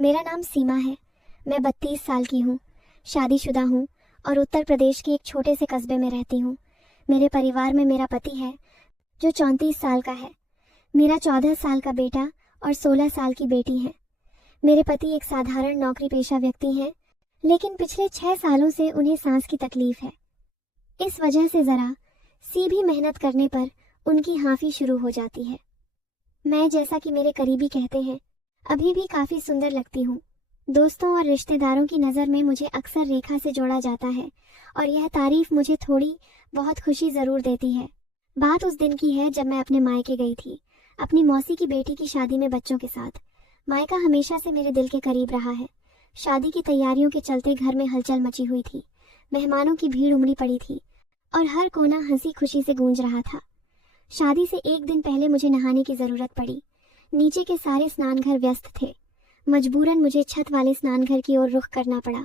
मेरा नाम सीमा है। मैं 32 साल की हूँ, शादीशुदा हूँ और उत्तर प्रदेश के एक छोटे से कस्बे में रहती हूँ। मेरे परिवार में मेरा पति है जो 34 साल का है। मेरा 14 साल का बेटा और 16 साल की बेटी है। मेरे पति एक साधारण नौकरी पेशा व्यक्ति हैं, लेकिन पिछले 6 सालों से उन्हें सांस की तकलीफ है। इस वजह से जरा सी भी मेहनत करने पर उनकी हांफी शुरू हो जाती है। मैं, जैसा कि मेरे करीबी कहते हैं, अभी भी काफी सुंदर लगती हूँ। दोस्तों और रिश्तेदारों की नज़र में मुझे अक्सर रेखा से जोड़ा जाता है और यह तारीफ मुझे थोड़ी बहुत खुशी ज़रूर देती है। बात उस दिन की है जब मैं अपने मायके गई थी, अपनी मौसी की बेटी की शादी में बच्चों के साथ। मायका हमेशा से मेरे दिल के करीब रहा है। शादी की तैयारियों के चलते घर में हलचल मची हुई थी। मेहमानों की भीड़ उमड़ी पड़ी थी और हर कोना हंसी खुशी से गूंज रहा था। शादी से एक दिन पहले मुझे नहाने की ज़रूरत पड़ी। नीचे के सारे स्नानघर व्यस्त थे। मजबूरन मुझे छत वाले स्नानघर की ओर रुख करना पड़ा।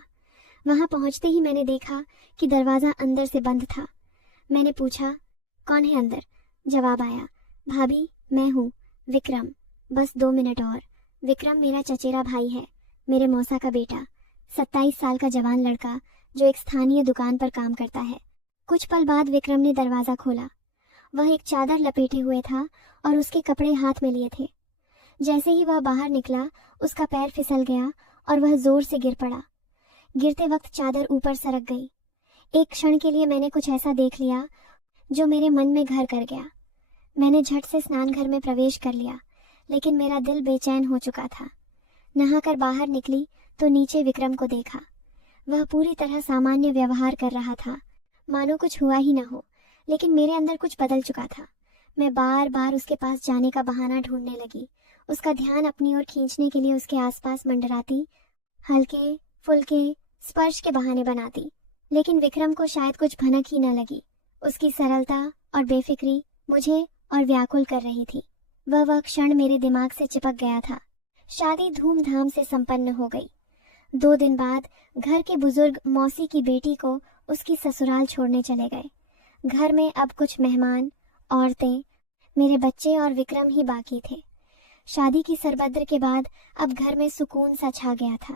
वहां पहुंचते ही मैंने देखा कि दरवाज़ा अंदर से बंद था। मैंने पूछा, कौन है अंदर? जवाब आया, भाभी मैं हूँ, विक्रम, बस 2 मिनट और। विक्रम मेरा चचेरा भाई है, मेरे मौसा का बेटा, 27 साल का जवान लड़का जो एक स्थानीय दुकान पर काम करता है। कुछ पल बाद विक्रम ने दरवाज़ा खोला। वह एक चादर लपेटे हुए था और उसके कपड़े हाथ में लिए थे। जैसे ही वह बाहर निकला, उसका पैर फिसल गया और वह जोर से गिर पड़ा। गिरते वक्त चादर ऊपर सरक गई। एक क्षण के लिए मैंने कुछ ऐसा देख लिया जो मेरे मन में घर कर गया। मैंने झट से स्नानघर में प्रवेश कर लिया, लेकिन मेरा दिल बेचैन हो चुका था। नहाकर बाहर निकली तो नीचे विक्रम को देखा। वह पूरी तरह सामान्य व्यवहार कर रहा था, मानो कुछ हुआ ही न हो, लेकिन मेरे अंदर कुछ बदल चुका था। मैं बार बार उसके पास जाने का बहाना ढूंढने लगी, उसका ध्यान अपनी ओर खींचने के लिए उसके आसपास मंडराती, हल्के फुल्के स्पर्श के बहाने बनाती, लेकिन विक्रम को शायद कुछ भनक ही न लगी। उसकी सरलता और बेफिक्री मुझे और व्याकुल कर रही थी। वह क्षण मेरे दिमाग से चिपक गया था। शादी धूमधाम से संपन्न हो गई। 2 दिन बाद घर के बुजुर्ग मौसी की बेटी को उसकी ससुराल छोड़ने चले गए। घर में अब कुछ मेहमान, औरतें, मेरे बच्चे और विक्रम ही बाकी थे। शादी की सरबद्र के बाद अब घर में सुकून सा छा गया था।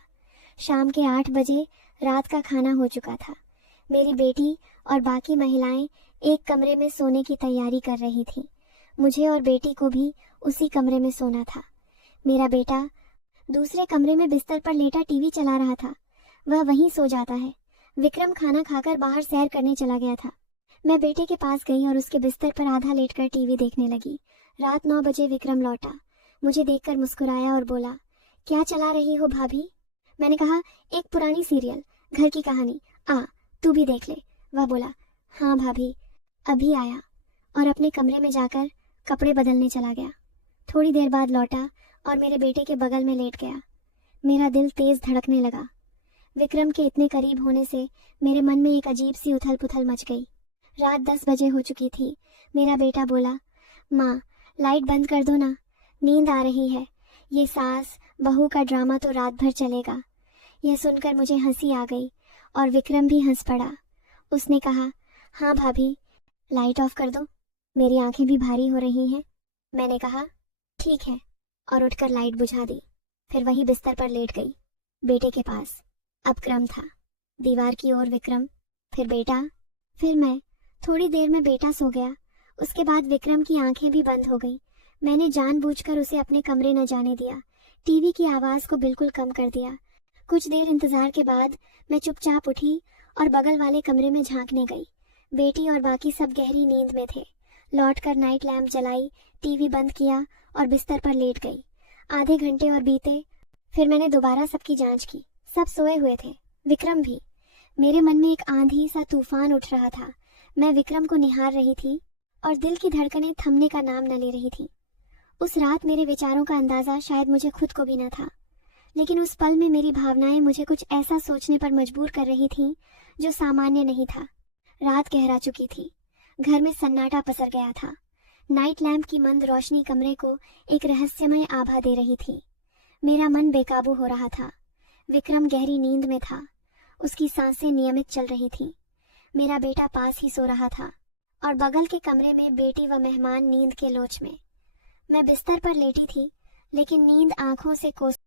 शाम के 8 बजे रात का खाना हो चुका था। मेरी बेटी और बाकी महिलाएं एक कमरे में सोने की तैयारी कर रही थीं। मुझे और बेटी को भी उसी कमरे में सोना था। मेरा बेटा दूसरे कमरे में बिस्तर पर लेटा टीवी चला रहा था। वह वहीं सो जाता है। विक्रम खाना खाकर बाहर सैर करने चला गया था। मैं बेटे के पास गई और उसके बिस्तर पर आधा लेटकर टीवी देखने लगी। रात 9 बजे विक्रम लौटा। मुझे देखकर मुस्कुराया और बोला, क्या चला रही हो भाभी? मैंने कहा, एक पुरानी सीरियल, घर की कहानी, तू भी देख ले। वह बोला, हाँ भाभी, अभी आया, और अपने कमरे में जाकर कपड़े बदलने चला गया। थोड़ी देर बाद लौटा और मेरे बेटे के बगल में लेट गया। मेरा दिल तेज धड़कने लगा। विक्रम के इतने करीब होने से मेरे मन में एक अजीब सी उथल पुथल मच गई। रात 10 बजे हो चुकी थी। मेरा बेटा बोला, माँ लाइट बंद कर दो ना, नींद आ रही है। ये सास बहू का ड्रामा तो रात भर चलेगा। यह सुनकर मुझे हंसी आ गई और विक्रम भी हंस पड़ा। उसने कहा, हाँ भाभी, लाइट ऑफ कर दो, मेरी आंखें भी भारी हो रही हैं। मैंने कहा, ठीक है, और उठकर लाइट बुझा दी। फिर वही बिस्तर पर लेट गई, बेटे के पास। अब क्रम था, दीवार की ओर विक्रम, फिर बेटा, फिर मैं। थोड़ी देर में बेटा सो गया। उसके बाद विक्रम की आंखें भी बंद हो गईं। मैंने जानबूझकर उसे अपने कमरे न जाने दिया। टीवी की आवाज को बिल्कुल कम कर दिया। कुछ देर इंतजार के बाद मैं चुपचाप उठी और बगल वाले कमरे में झांकने गई। बेटी और बाकी सब गहरी नींद में थे। लौटकर नाइट लैंप जलाई, टीवी बंद किया और बिस्तर पर लेट गई। आधे घंटे और बीते। फिर मैंने दोबारा सबकी जांच की। सब सोए हुए थे, विक्रम भी। मेरे मन में एक आंधी सा तूफान उठ रहा था। मैं विक्रम को निहार रही थी और दिल की धड़कनें थमने का नाम न ले रही थी। उस रात मेरे विचारों का अंदाजा शायद मुझे खुद को भी न था, लेकिन उस पल में मेरी भावनाएं मुझे कुछ ऐसा सोचने पर मजबूर कर रही थीं जो सामान्य नहीं था। रात गहरा चुकी थी। घर में सन्नाटा पसर गया था। नाइट लैंप की मंद रोशनी कमरे को एक रहस्यमय आभा दे रही थी। मेरा मन बेकाबू हो रहा था। विक्रम गहरी नींद में था। उसकी सांसें नियमित चल रही थीं। मेरा बेटा पास ही सो रहा था और बगल के कमरे में बेटी व मेहमान नींद के लोच में। मैं बिस्तर पर लेटी थी, लेकिन नींद आंखों से कोसों